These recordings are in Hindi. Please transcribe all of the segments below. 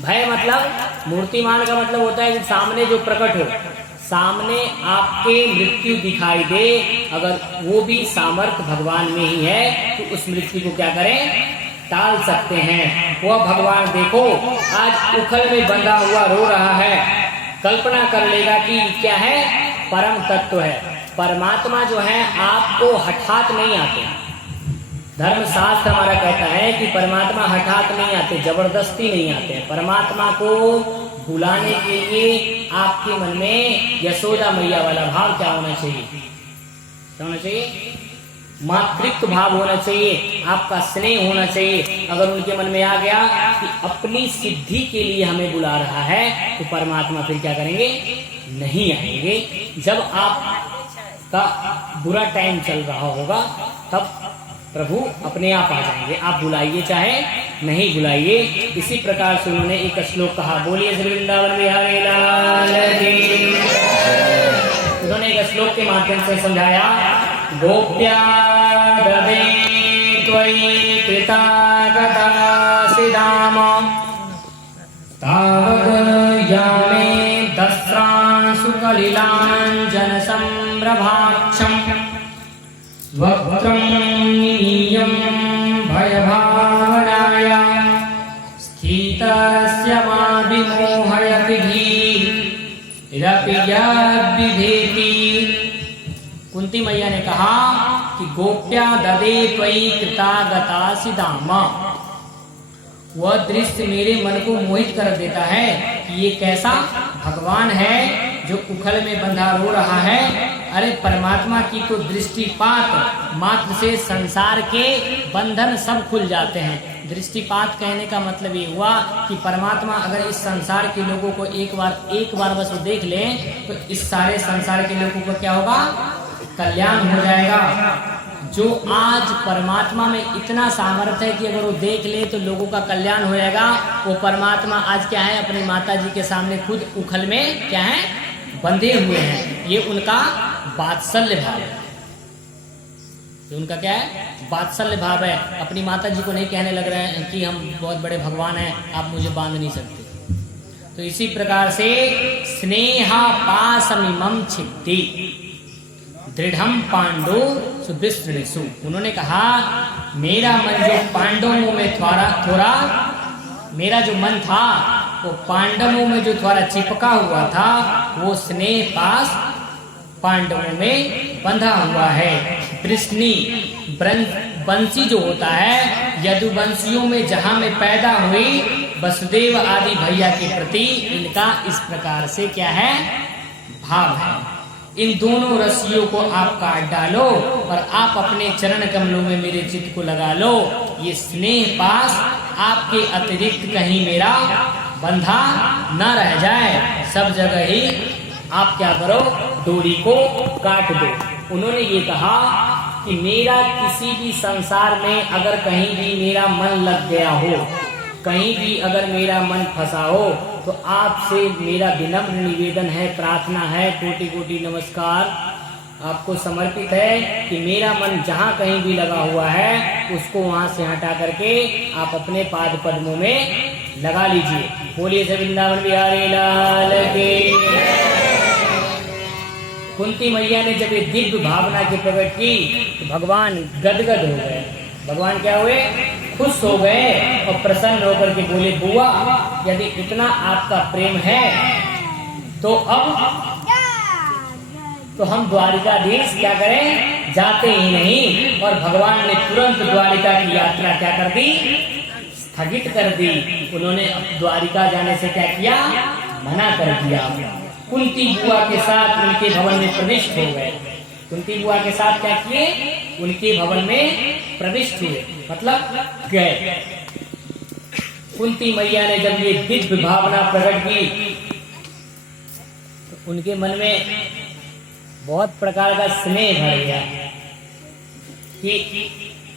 भय मतलब मूर्तिमान का मतलब होता है कि सामने जो प्रकट हो, सामने आपके मृत्यु दिखाई दे, अगर वो भी सामर्थ्य भगवान में ही है तो उस मृत्यु को क्या करें, टाल सकते हैं। वह भगवान देखो आज उखल में बंधा हुआ रो रहा है, कल्पना कर लेगा कि क्या है, परम तत्व है। परमात्मा जो है आपको हठात नहीं आते, धर्मशास्त्र हमारा कहता है कि परमात्मा हठात नहीं आते, जबरदस्ती नहीं आते। परमात्मा को बुलाने के लिए आपके मन में यशोदा मैया वाला भाव क्या होना चाहिए, क्या होना चाहिए, मातृत्व भाव होना चाहिए, आपका स्नेह होना चाहिए। अगर उनके मन में आ गया कि अपनी सिद्धि के लिए हमें बुला रहा है तो परमात्मा फिर क्या करेंगे, नहीं आएंगे। जब आपका बुरा टाइम चल रहा होगा तब प्रभु अपने आप आ जाएंगे, आप बुलाइए चाहे नहीं बुलाइए। इसी प्रकार से उन्होंने एक श्लोक कहा, बोलिए श्री वृंदावन बिहारी लाल की। उन्होंने एक श्लोक के माध्यम से समझाया, गोप्या ददे त्वयि कृतागतासि धाम तावद् यामे दस्रांसु कलिलाञ्जन संप्रभाक्षम् वक्त्रं नीयं भयभावनाय स्थितस्य मा विमोहयति धीरपि यद्विधेति। कुंती मैया ने कहा कि गोप्या ददे त्वयि कृतागतासि धाम, वह दृश्य मेरे मन को मोहित कर देता है कि ये कैसा भगवान है जो उखल में बंधा रो रहा है। अरे परमात्मा की तो दृष्टिपात मात्र से संसार के बंधन सब खुल जाते हैं। दृष्टिपात कहने का मतलब ये हुआ कि परमात्मा अगर इस संसार के लोगों को एक बार बस वो देख ले तो इस सारे संसार के लोगों को क्या होगा, कल्याण हो जाएगा। जो आज परमात्मा में इतना सामर्थ्य है कि अगर वो देख ले तो लोगों का कल्याण हो जाएगा, वो परमात्मा आज क्या है, अपनी माता जी के सामने खुद उखल में क्या है, बंधे हुए हैं। ये उनका वात्सल्य भाव है, ये उनका क्या है, वात्सल्य भाव है। अपनी माता जी को नहीं कहने लग रहे हैं कि हम बहुत बड़े भगवान हैं, आप मुझे बांध नहीं सकते। तो इसी प्रकार से स्नेहा पासमिमं छित्ति दृढ़म पांडु सुविस्तृणिषु, उन्होंने कहा मेरा मन जो पांडवों में थोड़ा मेरा जो मन था वो पांडवों में जो थोड़ा चिपका हुआ था, वो स्नेह पास पांडवों में बंधा हुआ है। वृष्णि बंसी जो होता है, यदुवंशियों में जहां में पैदा हुई वसुदेव आदि भैया के प्रति इनका इस प्रकार से क्या है, भाव है। इन दोनों रस्सियों को आप काट डालो और आप अपने चरण कमलों में मेरे चित्त को लगा लो। ये स्नेह पास आपके अतिरिक्त कहीं मेरा बंधा न रह जाए, सब जगह ही आप क्या करो, डोरी को काट दो। उन्होंने ये कहा कि मेरा किसी भी संसार में अगर कहीं भी मेरा मन लग गया हो, कहीं भी अगर मेरा मन फंसा हो, तो आपसे मेरा विनम्र निवेदन है, प्रार्थना है, कोटि कोटि नमस्कार आपको समर्पित है कि मेरा मन जहाँ कहीं भी लगा हुआ है उसको वहाँ से हटा करके आप अपने पाद पद्मों में लगा लीजिए। बोलिए श्री वृंदावन बिहारी लाल की। कुंती मैया ने जब ये दिव्य भावना की प्रकट की तो भगवान गदगद हो गए। भगवान क्या हुए, खुश हो गए और प्रसन्न होकर के बोले, बुआ यदि इतना आपका प्रेम है तो अब तो हम द्वारिकाधीश क्या करें, जाते ही नहीं। और भगवान ने तुरंत द्वारिका की यात्रा क्या कर दी, स्थगित कर दी। उन्होंने द्वारिका जाने से क्या किया, मना कर दिया। कुंती बुआ के साथ उनके भवन में प्रविष्ट हो गए। कुंती बुआ के साथ क्या किए, उनके भवन में प्रविष्ट हुए, मतलब गए। कुंती मैया ने जब ये दिव्य भावना प्रकट की तो उनके मन में बहुत प्रकार का स्नेह भर गया कि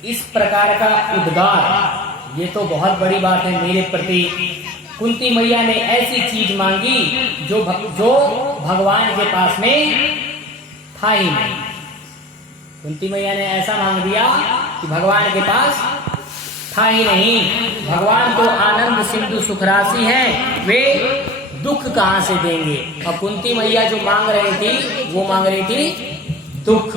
इस प्रकार का उद्गार, ये तो बहुत बड़ी बात है मेरे प्रति। कुंती मैया ने ऐसी चीज मांगी जो भगवान के पास में था ही नहीं। कुंती मैया ने ऐसा मांग दिया कि भगवान के पास था ही नहीं। भगवान तो आनंद सिंधु सुख राशि है, वे दुख कहाँ से देंगे। और कुंती मैया जो मांग रही थी वो मांग रही थी दुख,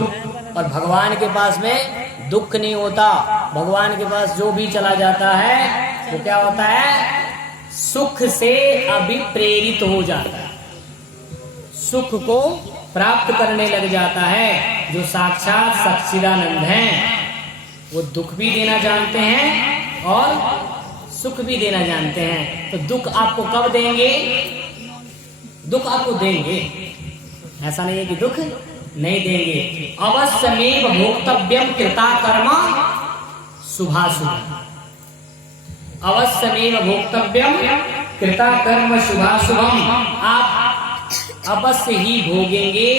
और भगवान के पास में दुख नहीं होता। भगवान के पास जो भी चला जाता है वो क्या होता है, सुख से अभिप्रेरित हो जाता है, सुख को प्राप्त करने लग जाता है। जो साक्षात सच्चिदानंद हैं वो दुख भी देना जानते हैं और सुख भी देना जानते हैं। तो दुख आपको कब देंगे, दुख आपको देंगे, ऐसा नहीं है कि दुख नहीं देंगे। अवश्यमेव भोक्तव्यम कृता कर्म शुभाशुभम, अवश्यमेव भोक्तव्यम कृता कर्म शुभाशुभम। आप अवश्य ही भोगेंगे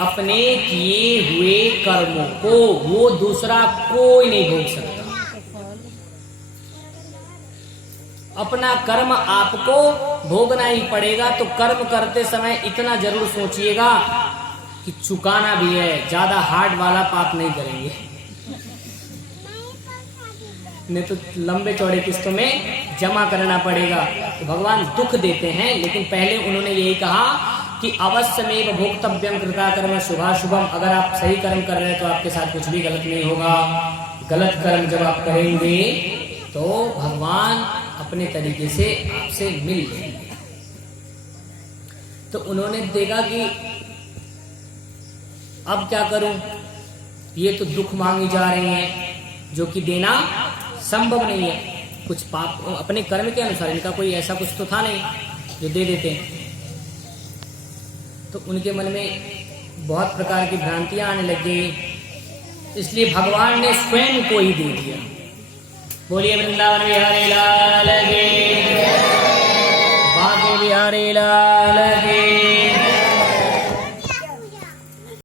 अपने किए हुए कर्मों को, वो दूसरा कोई नहीं भोग सकता। अपना कर्म आपको भोगना ही पड़ेगा। तो कर्म करते समय इतना जरूर सोचिएगा कि चुकाना भी है, ज्यादा हार्ड वाला पाप नहीं करेंगे, नहीं तो लंबे चौड़े किस्तों में जमा करना पड़ेगा। तो भगवान दुख देते हैं, लेकिन पहले उन्होंने यही कहा कि अवश्यमेव भोक्तव्यम कृता कर्म शुभाशुभम। अगर आप सही कर्म कर रहे हैं तो आपके साथ कुछ भी गलत नहीं होगा। गलत कर्म जब आप करेंगे तो भगवान अपने तरीके से आपसे मिल लेंगे। तो उन्होंने देखा कि अब क्या करूं, ये तो दुख मांगी जा रही हैं जो कि देना संभव नहीं है। कुछ पाप अपने कर्म के अनुसार, इनका कोई ऐसा कुछ तो था नहीं जो दे देते हैं। तो उनके मन में बहुत प्रकार की भ्रांतियां आने लग गई, इसलिए भगवान ने स्वयं को ही दे दिया। बोलिए वृंदावन बिहारी लाल की, बांके बिहारी लाल की।